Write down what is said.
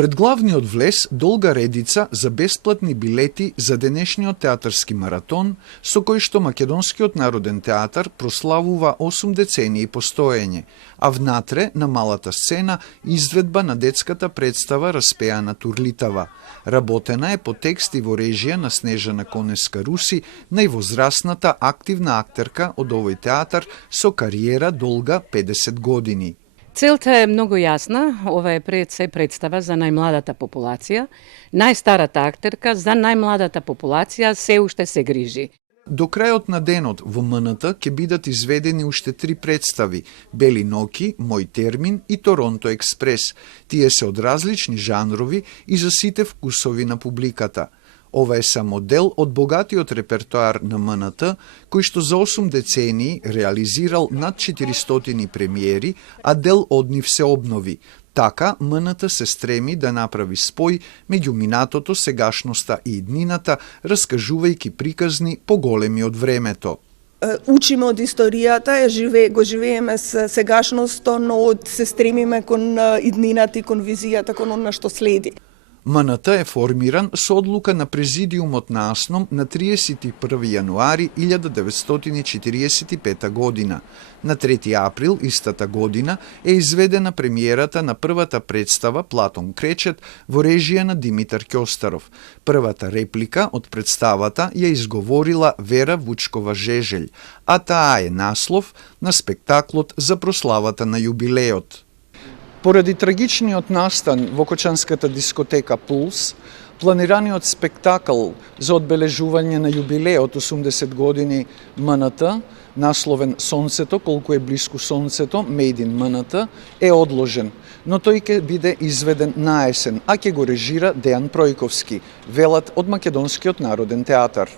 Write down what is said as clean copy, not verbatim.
Пред главниот влез долга редица за бесплатни билети за денешниот театарски маратон, со кој што Македонскиот народен театар прославува 8 децении постоење, а внатре на малата сцена изведба на детската представа Распеана Турлитава. Работена е по текст и во режија на Снежана Конеска-Руси, највозрасната активна актерка од овој театар со кариера долга 50 години. Целта е многу јасна. Ова е пред се представа за најмладата популација. Најстарата актерка за најмладата популација се уште се грижи. До крајот на денот во МНТ ќе бидат изведени уште 3 представи: Бели ноки, Мој термин и Торонто експрес. Тие се од различни жанрови и за сите вкусови на публиката. Ова е само дел од богатиот репертоар на МНТ, кој што за 8 децении реализирал над 400 премиери, а дел од нив се обнови. Така, МНТ се стреми да направи спој меѓу минатото, сегашноста и иднината, раскажувајќи приказни поголеми од времето. Учиме од историјата, го живееме с сегашноста, но се стремиме кон иднината и кон визијата, кон она што следи. МНТ е формиран со одлука на Президиумот на АСНОМ на 31. јануари 1945 година. На 3. април истата година е изведена премиерата на првата представа Платон Кречет во режија на Димитар Ќостаров. Првата реплика од представата ја изговорила Вера Вучкова-Жежелј, а таа е наслов на спектаклот за прославата на јубилеот. Поради трагичниот настан во Кочанската дискотека Пулс, планираниот спектакл за одбележување на јубилеот 80 години МНТ, насловен Сонцето, колку е блиску сонцето, Made in МНТ, е одложен, но тој ќе биде изведен на есен, а ќе го режира Дејан Пројковски, велат од Македонскиот народен театар.